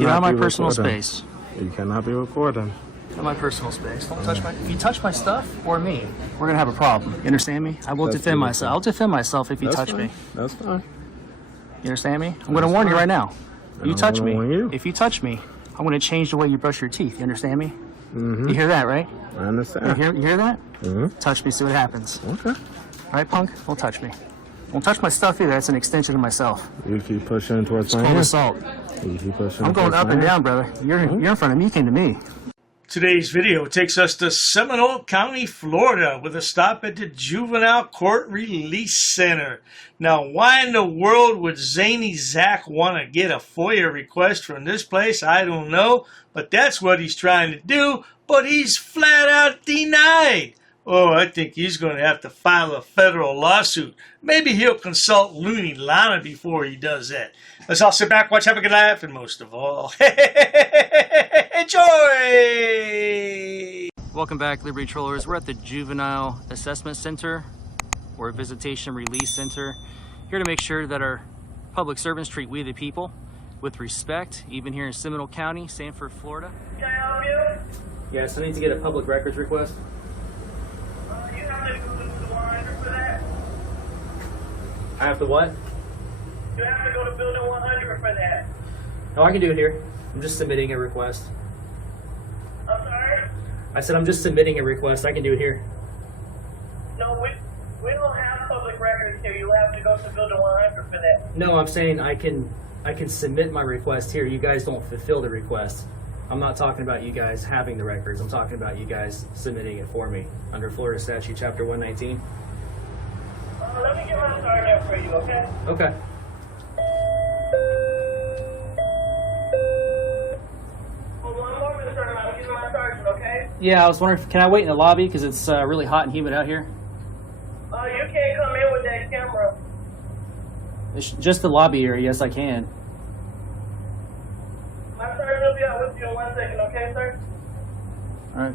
Get out of my personal space. You cannot be recording. Get out of my personal space. Don't touch my. If you touch my stuff or me, we're gonna have a problem. You understand me? I will defend myself. I'll defend myself if you touch me. That's fine. You understand me? I'm gonna warn you right now. You touch me. If you touch me, I'm gonna change the way you brush your teeth. You understand me? Mm-hmm. You hear that, right? I understand. You hear that? Mm-hmm. Touch me, see what happens. Okay. All right, punk? Don't touch me. Don't touch my stuff either. That's an extension of myself. You keep pushing towards my hand. It's called assault. You keep pushing. I'm going up and down, brother. You're in front of me. You came to me. Today's video takes us to Seminole County, Florida, with a stop at the Juvenile Court Release Center. Now, why in the world would Zany Zach want to get a FOIA request from this place? I don't know, but that's what he's trying to do, but he's flat out denied. Oh, I think he's going to have to file a federal lawsuit. Maybe he'll consult Looney Lana before he does that. Let's all sit back, watch, have a good laugh, and most of all, enjoy! Welcome back, Liberty Trollers. We're at the Juvenile Assessment Center, or Visitation Release Center, here to make sure that our public servants treat we the people with respect, even here in Seminole County, Sanford, Florida. Can I help you? Yes, I need to get a public records request. You have to go to the 100 for that. I have to what? You have to go to building 100 for that. Oh, I can do it here. I'm just submitting a request. I'm sorry? I said I'm just submitting a request. I can do it here. No, we don't have public records here. You have to go to building 100 for that. No, I'm saying I can submit my request here. You guys don't fulfill the request. I'm not talking about you guys having the records. I'm talking about you guys submitting it for me under Florida Statute Chapter 119. Let me get my sergeant for you, okay? Okay. One moment, sir. I'll get my sergeant, okay? Yeah, I was wondering, can I wait in the lobby because it's really hot and humid out here? You can't come in with that camera. It's just the lobby area. Yes, I can. My sergeant will be out with you in 1 second, okay, sir? All right.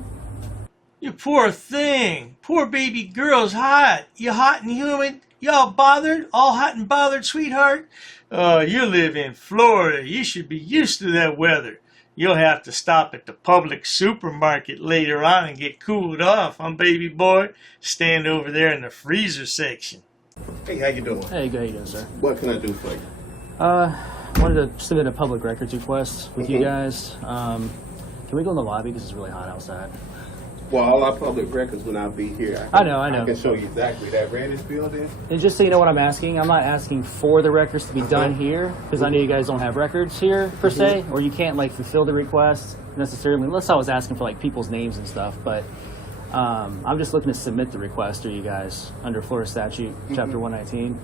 You poor thing. Poor baby girl's hot. You hot and humid? You all bothered? All hot and bothered, sweetheart? Oh, you live in Florida. You should be used to that weather. You'll have to stop at the public supermarket later on and get cooled off, huh, baby boy? Stand over there in the freezer section. Hey, how you doing? Hey, good. How you doing, sir? What can I do for you? Wanted to submit a public records request with you guys. Can we go in the lobby because it's really hot outside? Well, all our public records will not be here. I know. I can show you exactly that Reddish building. And just so you know what I'm asking, I'm not asking for the records to be done here, because I know you guys don't have records here, per se, or you can't, like, fulfill the request necessarily, unless I was asking for, like, people's names and stuff, but I'm just looking to submit the request to you guys under Florida Statute, Chapter 119.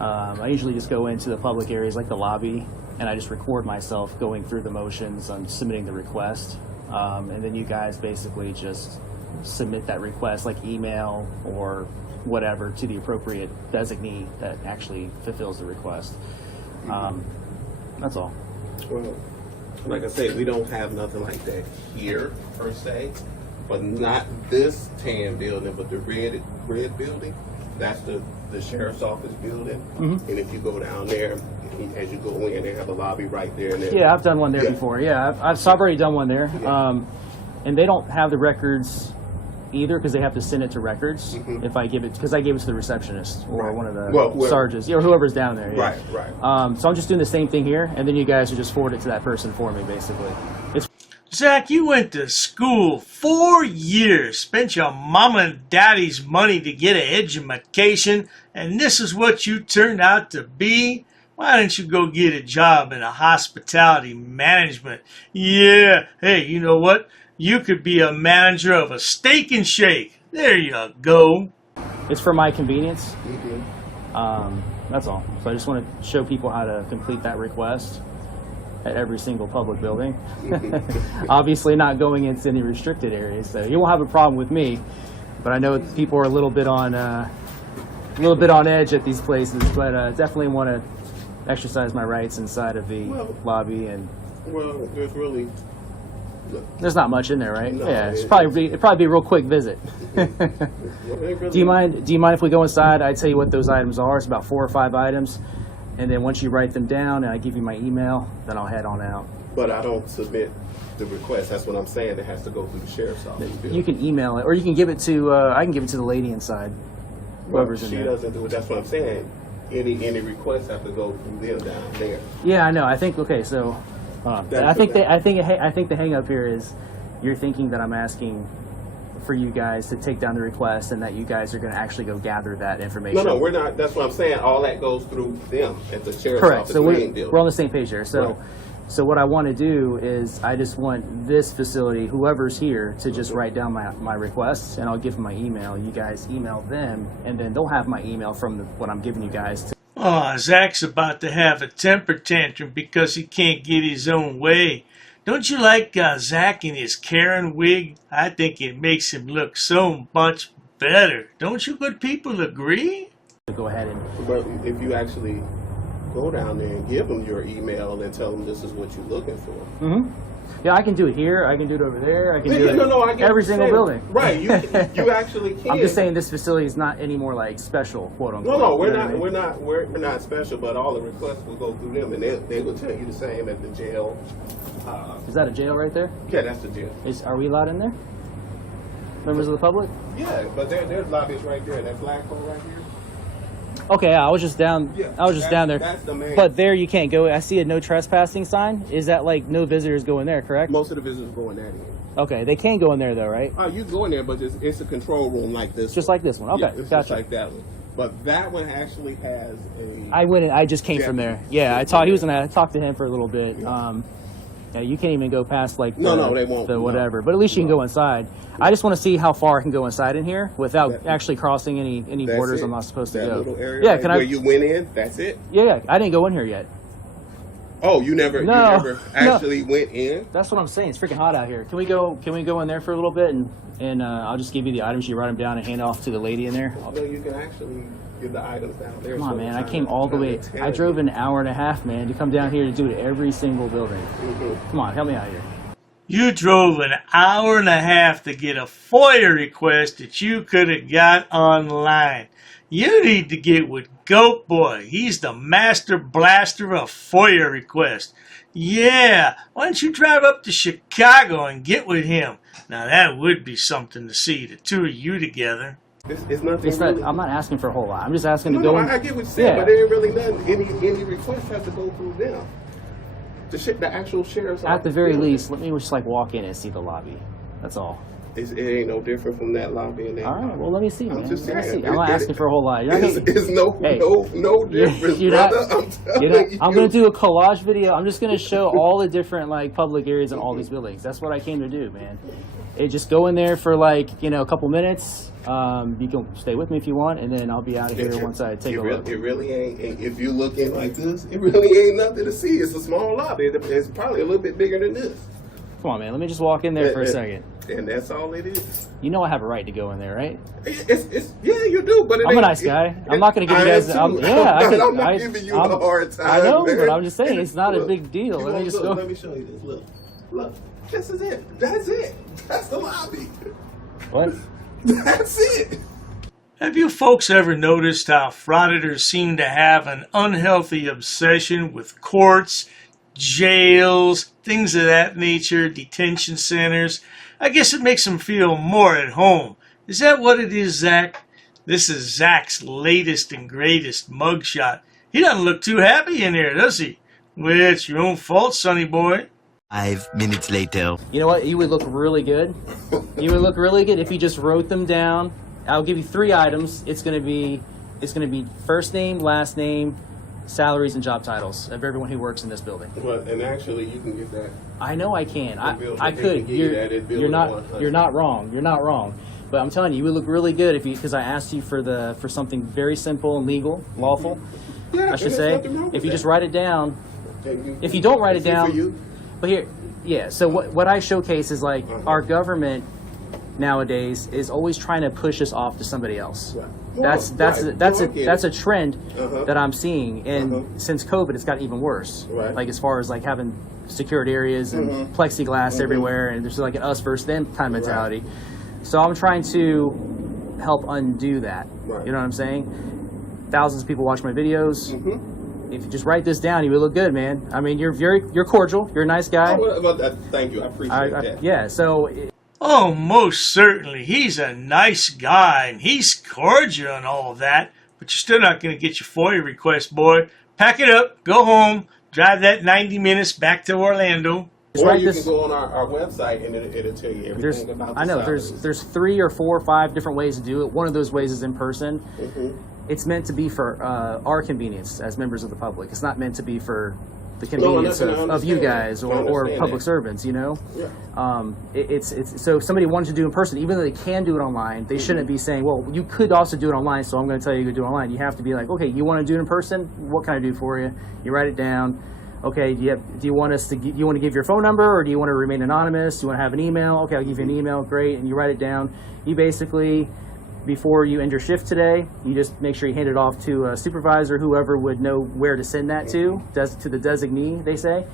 I usually just go into the public areas, like the lobby, and I just record myself going through the motions on submitting the request. And then you guys basically just submit that request, like email or whatever, to the appropriate designee that actually fulfills the request. That's all. Well, like I said, we don't have nothing like that here, per se. But not this tan building, but the red building. That's the sheriff's office building. Mm-hmm. And if you go down there, as you go in, they have a lobby right there. And yeah, I've done one there before. Yeah, I've already done one there. Yeah. And they don't have the records either, because they have to send it to records if I give it, because I gave it to the receptionist or one of the sergeants, or whoever's down there. Yeah. Right. So I'm just doing the same thing here, and then you guys would just forward it to that person for me, basically. Zach, you went to school 4 years, spent your mama and daddy's money to get an education, and this is what you turned out to be? Why don't you go get a job in a hospitality management? Yeah, hey, you know what? You could be a manager of a steak and shake. There you go. It's for my convenience. That's all. So I just want to show people how to complete that request at every single public building. Obviously not going into any restricted areas, so you won't have a problem with me. But I know people are a little bit on edge at these places, but definitely want to exercise my rights inside of the lobby. And well, there's not much in there, right? No, yeah, it'd probably be a real quick visit. Do you mind if we go inside? I tell you what those items are. It's about 4 or 5 items. and then once you write them down and I give you my email, then I'll head on out. But I don't submit the request. That's what I'm saying. It has to go through the sheriff's office. You can email it, or you can give it to. I can give it to the lady inside. Whoever's in she there. doesn't do it. That's what I'm saying. Any requests have to go through them down there. Yeah, I know. I think okay. So, I think the hang up here is you're thinking that I'm asking for you guys to take down the request and that you guys are going to actually go gather that information. No, we're not. That's what I'm saying. All that goes through them at the sheriff's Correct. office. So main we're building. on the same page here. So, Right. so what I want to do is I just want this facility, whoever's here, to just write down my requests, and I'll give them my email. You guys email them, and then they'll have my email from what I'm giving you guys. Oh, Zach's about to have a temper tantrum because he can't get his own way. Don't you like Zach in his Karen wig? I think it makes him look so much better. Don't you good people agree? To go ahead and But if you actually go down there and give them your email and tell them this is what you're looking for. yeah, I can do it here. I can do it over there. I can do it I get every what you're single saying. building. Right, you actually can. I'm just saying this facility is not any more like special, quote unquote. No, we're You know not. what I mean? We're not special. But all the requests will go through them, and they will tell you the same at the jail. Is that a jail right there? Yeah, that's the jail. Are we allowed in there? Members of the public? Yeah, but there's lobbies right there. That flagpole right here. Okay, I was just down. Yeah, I was just down there. That's the main. But there you can't go. I see a no trespassing sign. Is that like no visitors go in there? Correct. Most of the visitors go in that end. Okay, they can go in there though, right? Oh, you go in there, but it's a control room like this. Just like this one. Okay, Yeah, it's gotcha. just like that one. But that one actually has a. I went. I just came Yeah. from there. Yeah, I talked. He was gonna talk to him for a little bit. Yeah, you can't even go past like the, No, they won't. the No. whatever. But at least you can go inside. I just want to see how far I can go inside in here without actually crossing any That's borders it. I'm not supposed to That go. little area Yeah, right can where I? you went in, that's it. Yeah, I didn't go in here yet. Oh, you never No. actually went in? That's what I'm saying. It's freaking hot out here. Can we go in there for a little bit and I'll just give you the items. You write them down and hand off to the lady in there. No, you can actually give the items down there. Come on, so man. it's I came all the way. I drove an hour and a half, man, to come down here to do it every single building. Come on, help me out here. You drove an hour and a half to get a FOIA request that you could have got online. You need to get with Goat Boy. He's the master blaster of FOIA requests. Yeah, why don't you drive up to Chicago and get with him? Now that would be something to see, the two of you together. It's nothing really. I'm not asking for a whole lot. I'm just asking No, to go in. I get what you're saying, Yeah. but there ain't really nothing. Any requests have to go through them. The actual sheriff's office. At the very building. least, let me just like walk in and see the lobby. That's all. It ain't no different from that lobby and that. All right. lobby. Well, let me see, man. I'm just Let me saying. see. I'm not asking for a whole lot. You're not gonna- It's no Hey, no difference, you're not- brother. I'm telling You know, you. I'm going to do a collage video. I'm just going to show all the different like public areas in all these buildings. That's what I came to do, man. Just go in there for like a couple minutes. You can stay with me if you want, and then I'll be out of here once I take a look. It really ain't. If you looking like this, it really ain't nothing to see. It's a small lobby. It's probably a little bit bigger than this. Come on, man. Let me just walk in there for a second. And that's all it is. You know I have a right to go in there, right? It's yeah, you do. But it I'm a ain't- nice guy. I'm not going to give you I am guys. too. I'm not giving you a hard time. I know, man. but I'm just saying it's not a Look, big deal. you Let me want- just look, go. Let me show you this. Look. This is it. That's it. That's the lobby. What? That's it. Have you folks ever noticed how frauditors seem to have an unhealthy obsession with courts, jails, things of that nature, detention centers? I guess it makes them feel more at home. Is that what it is, Zach? This is Zach's latest and greatest mugshot. He doesn't look too happy in here, does he? Well, it's your own fault, sonny boy. 5 minutes later. You know what? You would look really good. You would look really good if you just wrote them down. I'll give you 3 items. It's gonna be first name, last name, salaries, and job titles of everyone who works in this building. But and actually, you can get that. I know I can. I They could. can give you that in You're not. 100. You're not wrong. You're not wrong. But I'm telling you, you would look really good if because I asked you for something very simple and legal, lawful. Yeah, I should and there's say. nothing wrong with If you that. just write it down. And If you don't write it easy for down, you. but here, yeah. So what I showcase is like our government nowadays is always trying to push us off to somebody else. Right. That's Right. that's No, I get that's it. a trend Uh-huh. that I'm seeing, and Uh-huh. since COVID, it's gotten even worse. Right. Like as far as like having secured areas and plexiglass everywhere, and there's like an us versus them kind of mentality. So I'm trying to help undo that. Right. You know what I'm saying? Thousands of people watch my videos. if you just write this down, you would look good, man. I mean, you're cordial. You're a nice guy. Oh, well, thank you. I appreciate that. Yeah. So. Oh, most certainly. He's a nice guy, and he's cordial and all that, but you're still not going to get your FOIA request, boy. Pack it up, go home, drive that 90 minutes back to Orlando. Or you can go on our website, and it'll tell you everything about the I know, salaries. there's 3 or 4 or 5 different ways to do it. One of those ways is in person. Mm-hmm. It's meant to be for our convenience as members of the public. It's not meant to be for the convenience of you guys or public servants, you know? Yeah. It's so if somebody wanted to do it in person, even though they can do it online, they shouldn't be saying, well, you could also do it online, so I'm going to tell you to do it online. You have to be like, okay, you want to do it in person? What can I do for you? You write it down. Okay, do you want to give your phone number, or do you want to remain anonymous? Do you want to have an email? Okay, I'll give you an email. Great. And you write it down. You basically, before you end your shift today, you just make sure you hand it off to a supervisor, whoever would know where to send that to the designee, they say.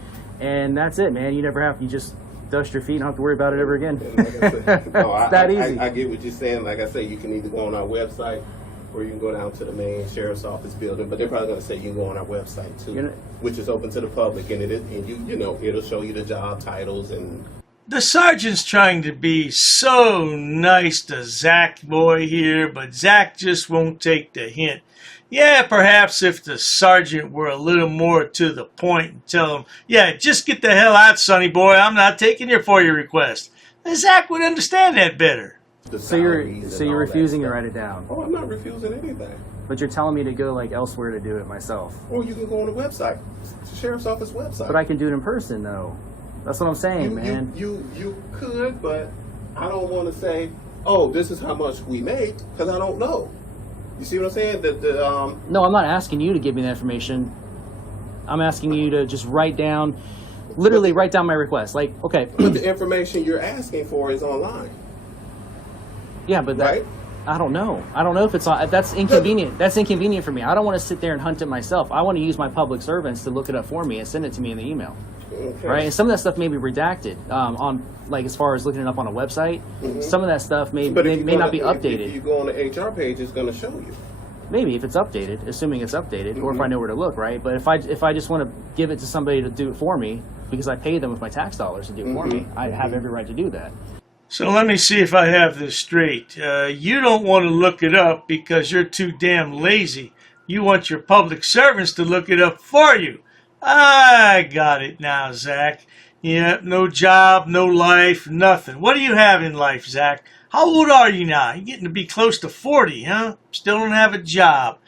And that's it, man. You just dust your feet and don't have to worry about it ever again. Like I said, It's that easy. I get what you're saying. Like I say, you can either go on our website, or you can go down to the main sheriff's office building, but they're probably going to say you can go on our website too, which is open to the public, and it'll show you the job titles and. The sergeant's trying to be so nice to Zach boy here, but Zach just won't take the hint. Yeah, perhaps if the sergeant were a little more to the point and tell him, yeah, just get the hell out, sonny boy, I'm not taking your FOIA request, then Zach would understand that better. So you're refusing to write it down? Oh, I'm not refusing anything. But you're telling me to go elsewhere to do it myself. Or you can go on the website, the sheriff's office website. But I can do it in person, though. That's what I'm saying, man. You could, but I don't want to say, oh, this is how much we make, because I don't know. You see what I'm saying? No, I'm not asking you to give me that information. I'm asking you to just write down my request. Like, okay. But the information you're asking for is online. Yeah, but right? I don't know. I don't know if that's inconvenient. That's inconvenient for me. I don't want to sit there and hunt it myself. I want to use my public servants to look it up for me and send it to me in the email. Okay. Right? And some of that stuff may be redacted on, like, as far as looking it up on a website. Mm-hmm. Some of that stuff may not be updated. If you go on the HR page, it's going to show you. Maybe if it's updated, assuming it's updated, mm-hmm. or if I know where to look, right? But if I just want to give it to somebody to do it for me because I pay them with my tax dollars to do it for me, I have every right to do that. So let me see if I have this straight. You don't want to look it up because you're too damn lazy. You want your public servants to look it up for you. I got it now, Zach. Yeah, no job, no life, nothing. What do you have in life, Zach? How old are you now? You're getting to be close to 40, huh? Still don't have a job.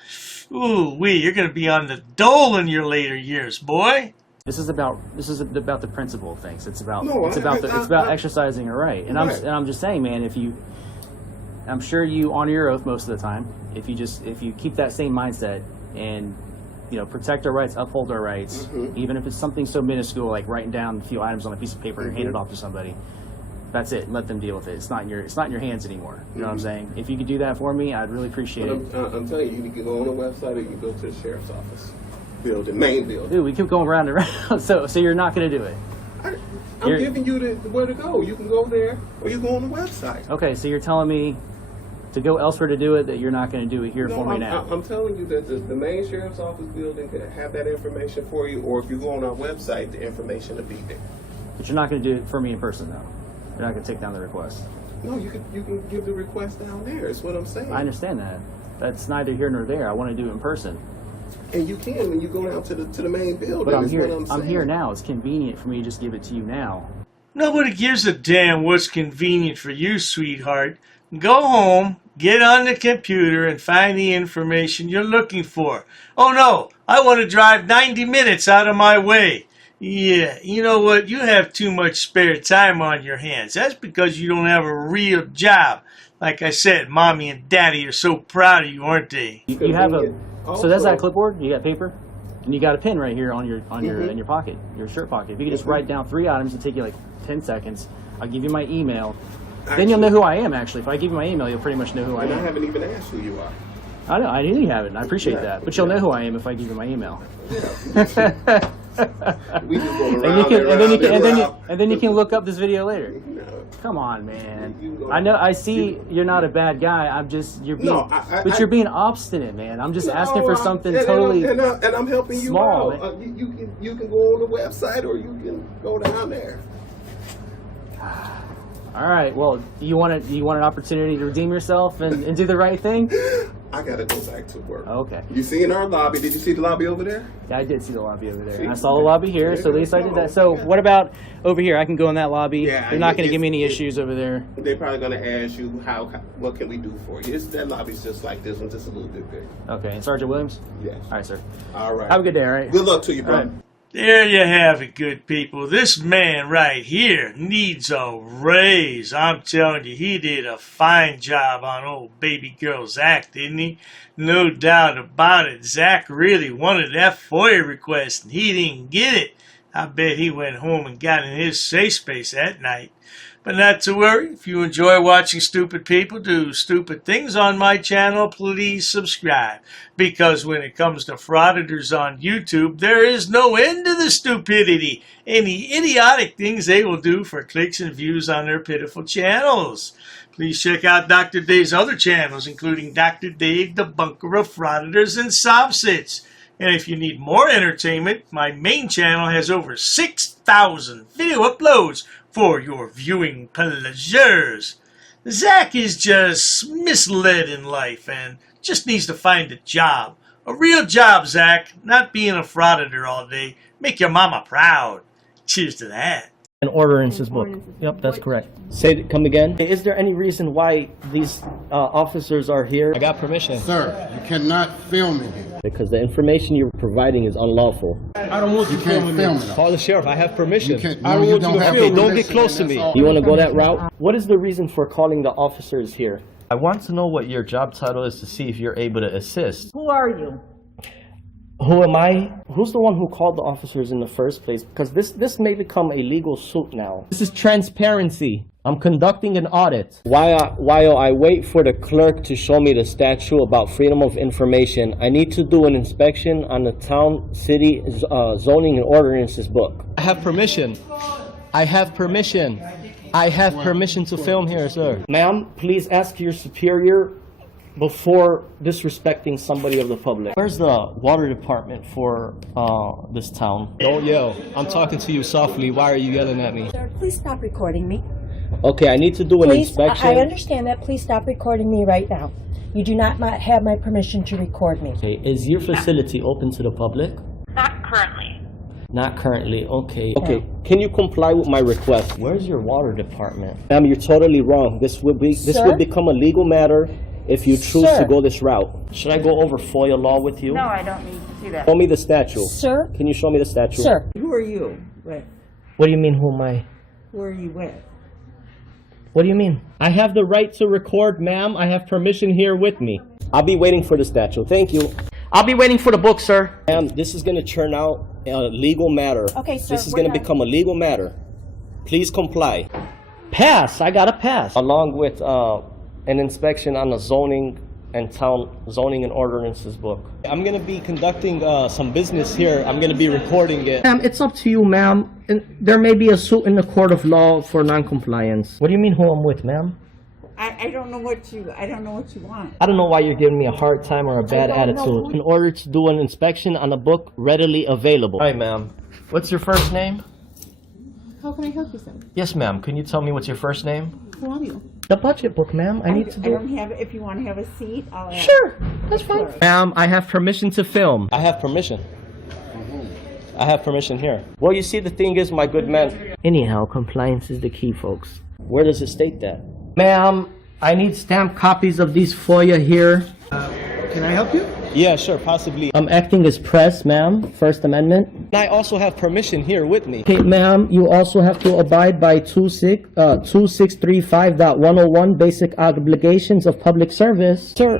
Ooh-wee, you're going to be on the dole in your later years, boy. This is about the principle of things. It's about exercising a right. And I'm just saying, man, I'm sure you honor your oath most of the time. If you keep that same mindset and protect our rights, uphold our rights, even if it's something so minuscule like writing down a few items on a piece of paper and hand it off to somebody. That's it. Let them deal with it. It's not in your hands anymore. You know what I'm saying? If you could do that for me, I'd really appreciate it. I'm telling you, you can go on the website or you can go to the sheriff's office building, main building. Dude, we keep going round and round. So you're not going to do it. I'm giving you where to go. You can go there or you go on the website. Okay, so you're telling me to go elsewhere to do it, that you're not going to do it here for me now. I'm telling you that the main sheriff's office building can have that information for you, or if you go on our website, the information will be there. But you're not going to do it for me in person, though. You're not going to take down the request. No, you can give the request down there. Is what I'm saying. I understand that. That's neither here nor there. I want to do it in person. And you can when you go down to the main building. But I'm here now. It's convenient for me to just give it to you now. Nobody gives a damn what's convenient for you, sweetheart. Go home, get on the computer, and find the information you're looking for. Oh no, I want to drive 90 minutes out of my way. Yeah, you know what? You have too much spare time on your hands. That's because you don't have a real job. Like I said, Mommy and Daddy are so proud of you, aren't they? You have so that's that clipboard? You got paper? And you got a pen right here on your in your pocket, your shirt pocket. If you could just write down 3 items, it'll take you like 10 seconds. I'll give you my email. Then you'll know who I am, actually. If I give you my email, you'll pretty much know who I am. I haven't even asked who you are. I know, I knew you haven't. I appreciate that. But you'll know who I am if I give you my email. Yeah. We just going And you around can, and then you can, around. and then you can look up this video later. No. Come on, man. I know. I see you're not a bad guy. I'm just you're being, No, but you're being obstinate, man. I'm just asking for something and totally. And I'm helping you small, out. You can go on the website or you can go down there. All right. Well, you want an opportunity to redeem yourself and do the right thing? I gotta go back to work. Okay. You see in our lobby? Did you see the lobby over there? Yeah, I did see the lobby over there. See? I saw the lobby here, so at least I did that. So what about over here? I can go in that lobby. Yeah, They're not going to it's- give me any it- issues over there. They're probably gonna ask you what can we do for you? That lobby's just like this one, just a little bit bigger. Okay. And Sergeant Williams? Yes. All right, sir. All right. Have a good day, all right? Good luck to you, bro. All right. There you have it, good people. This man right here needs a raise. I'm telling you, he did a fine job on old baby girl Zach, didn't he? No doubt about it. Zach really wanted that FOIA request, and he didn't get it. I bet he went home and got in his safe space that night. But not to worry, if you enjoy watching stupid people do stupid things on my channel, please subscribe. Because when it comes to frauditors on YouTube, there is no end to the stupidity and the idiotic things they will do for clicks and views on their pitiful channels. Please check out Dr. Dave's other channels, including Dr. Dave, the Bunker of Frauditors and Sobsits. And if you need more entertainment, my main channel has over 6,000 video uploads for your viewing pleasures. Zach is just misled in life and just needs to find a job. A real job, Zach, not being a frauditor all day. Make your mama proud. Cheers to that. An ordinances book. Yep, that's correct. Say, come again. Is there any reason why these officers are here? I got permission. Sir, you cannot film in here. Because the information you're providing is unlawful. I don't want you can't film it. Call the sheriff. I have permission. You can't- no, you don't have Don't get permission, close to and me. that's all. You want to go that route? What is the reason for calling the officers here? I want to know what your job title is to see if you're able to assist. Who are you? Who am I? Who's the one who called the officers in the first place? Because this may become a legal suit now. This is transparency. I'm conducting an audit. While I wait for the clerk to show me the statute about freedom of information, I need to do an inspection on the town, city, zoning and ordinances book. I have permission. I have permission. I have permission to film here, sir. Ma'am, please ask your superior before disrespecting somebody of the public. Where's the water department for this town? Don't yell. I'm talking to you softly. Why are you yelling at me? Sir, please stop recording me. Okay, I need to do an Please, inspection. I understand that. Please stop recording me right now. You do not have my permission to record me. Okay, is your facility open to the public? Not currently. Not currently. Okay. Okay. Can you comply with my request? Where's your water department? Ma'am, you're totally wrong. This will become a legal matter if you choose to go this route. Should I go over FOIA law with you? No, I don't need to see that. Show me the statute. Sir? Can you show me the statute? Sir. Who are you with? What do you mean, who am I? Who are you with? What do you mean? I have the right to record, ma'am. I have permission here with me. I'll be waiting for the statute. Thank you. I'll be waiting for the book, sir. Ma'am, this is going to turn out a legal matter. Okay, sir. This is going to become a legal matter. Please comply. Pass. I got a pass. Along with an inspection on the zoning and town zoning and ordinances book. I'm going to be conducting some business here. I'm going to be recording it. Ma'am, it's up to you, ma'am. There may be a suit in the court of law for non-compliance. What do you mean who I'm with, ma'am? I don't know what you want. I don't know why you're giving me a hard time or a bad attitude. In order to do an inspection on a book readily available. Hi, ma'am. What's your first name? How can I help you, sir? Yes, ma'am. Can you tell me what's your first name? Who are you? The budget book, ma'am. I need to do. I don't have it. If you want to have a seat, I'll ask. Sure, that's fine. Ma'am, I have permission to film. I have permission. I have permission here. Well, you see, the thing is, my good man. Anyhow, compliance is the key, folks. Where does it state that? Ma'am, I need stamped copies of these FOIA here. Can I help you? Yeah, sure, possibly. I'm acting as press, ma'am. First Amendment. And I also have permission here with me. Okay, ma'am, you also have to abide by 2635.101 basic obligations of public service. Sir,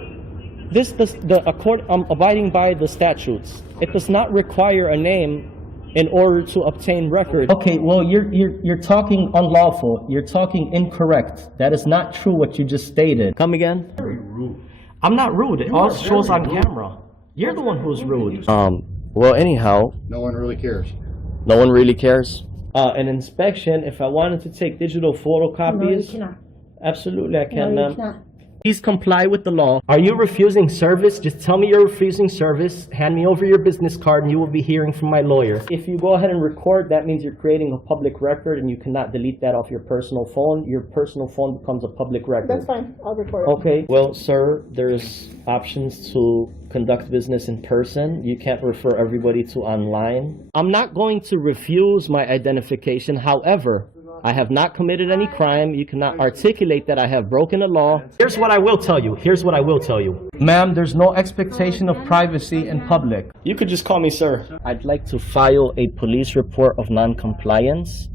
I'm abiding by the statutes. It does not require a name in order to obtain record. Okay, well, you're talking unlawful. You're talking incorrect. That is not true what you just stated. Come again? Very rude. I'm not rude. It all shows on camera. You're the one who's rude. Well, anyhow. No one really cares. No one really cares. An inspection, if I wanted to take digital photocopies. No, you cannot. Absolutely, I can, No, ma'am. you cannot. Please comply with the law. Are you refusing service? Just tell me you're refusing service. Hand me over your business card and you will be hearing from my lawyer. If you go ahead and record, that means you're creating a public record and you cannot delete that off your personal phone. Your personal phone becomes a public record. That's fine. I'll record it. Okay, well, sir, there's options to conduct business in person. You can't refer everybody to online. I'm not going to refuse my identification. However, I have not committed any crime. You cannot articulate that I have broken the law. Here's what I will tell you. Here's what I will tell you. Ma'am, there's no expectation of privacy in public. You could just call me sir. I'd like to file a police report of non-compliance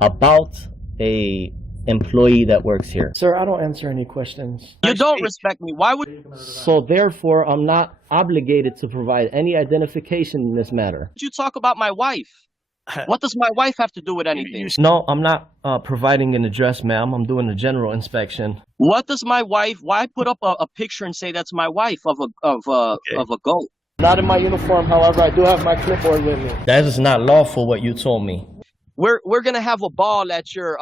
about a employee that works here. Sir, I don't answer any questions. You don't respect me. Why would So therefore, I'm not obligated to provide any identification in this matter. you talk about my wife? What does my wife have to do with anything? No, I'm not providing an address, ma'am. I'm doing a general inspection. What does my wife? Why put up a picture and say that's my wife of a goat? Not in my uniform, however, I do have my clipboard with me. That is not lawful, what you told me. We're gonna have a ball at your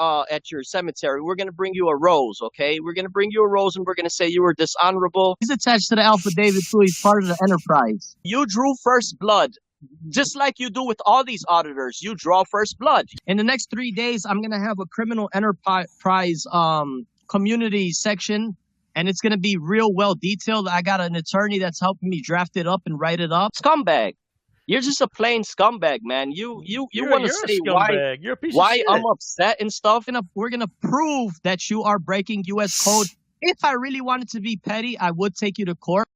cemetery. We're gonna bring you a rose, okay? We're gonna bring you a rose and we're gonna say you were dishonorable. He's attached to the affidavit too. He's part of the enterprise. You drew first blood. Just like you do with all these auditors, you draw first blood. In the next 3 days, I'm going to have a criminal enterprise community section, and it's going to be real well detailed. I got an attorney that's helping me draft it up and write it up. Scumbag. You're just a plain scumbag, man. You want to say why I'm upset and stuff, and we're going to prove that you are breaking U.S. code. If I really wanted to be petty, I would take you to court.